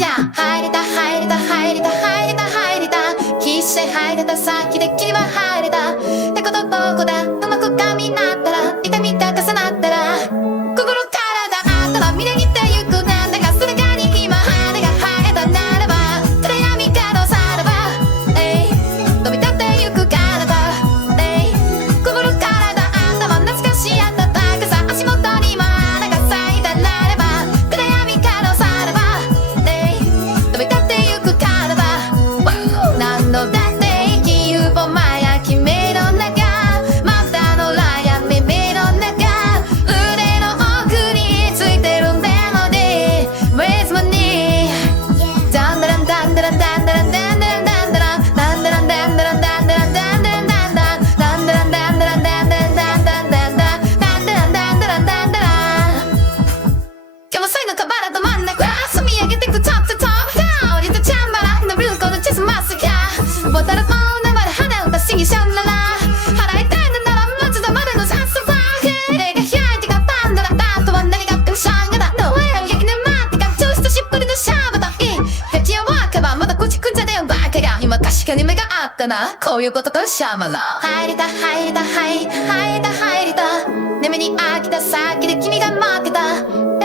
や入れた入れた入れた入れた入れた。喫茶入れた先で君は入れた Chiamo sai una cabana domani ったな。こういうこととシャマラ入りた入りたはい。入りた入りた。眠に飽きた先で君が待ってた。